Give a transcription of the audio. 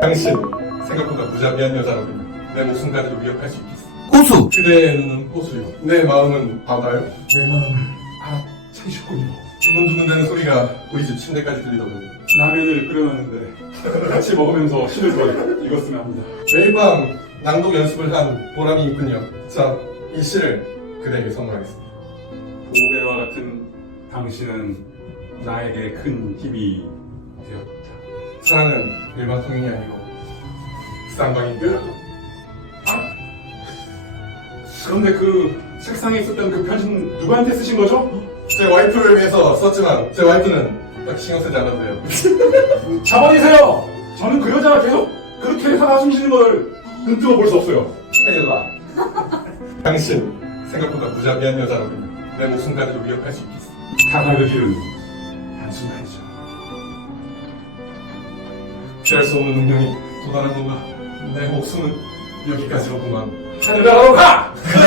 당신 생각보다 무자비한 여자로군요. 내 목숨까지도 위협할 수 있겠어. 호수 그대의 눈은 호수요. 내 마음은 바다요. 내 마음을 알아채셨군요. 두근두근대는 소리가 우리 집 침대까지 들리더군요. 라면을 끓여놨는데 같이 먹으면서 시를 더 읽었으면 합니다. 매일 밤 낭독 연습을 한 보람이 있군요. 자, 이 시를 그대에게 선물하겠습니다. 고래와 같은 당신은 나에게 큰 힘이 되었다. 사랑은 일반 통행이 아니고 쌍방인데요. 그런데 그 책상에 있었던 그 편지는 누구한테 쓰신 거죠? 제 와이프를 위해서 썼지만 제 와이프는 딱 신경 쓰지 돼요. 잡아내세요! 저는 그 여자가 계속 그렇게 살아 숨쉬는 걸 눈뜨고 볼 수 없어요. 테일라. 당신 생각보다 무자비한 여자로군요. 내 목숨까지도 위협할 수 있겠어. 다가그 길은 단순하죠. 피할 수 없는 운명이 도달한 건가? 내 목숨은 여기까지로구만. 하늘나라로 가!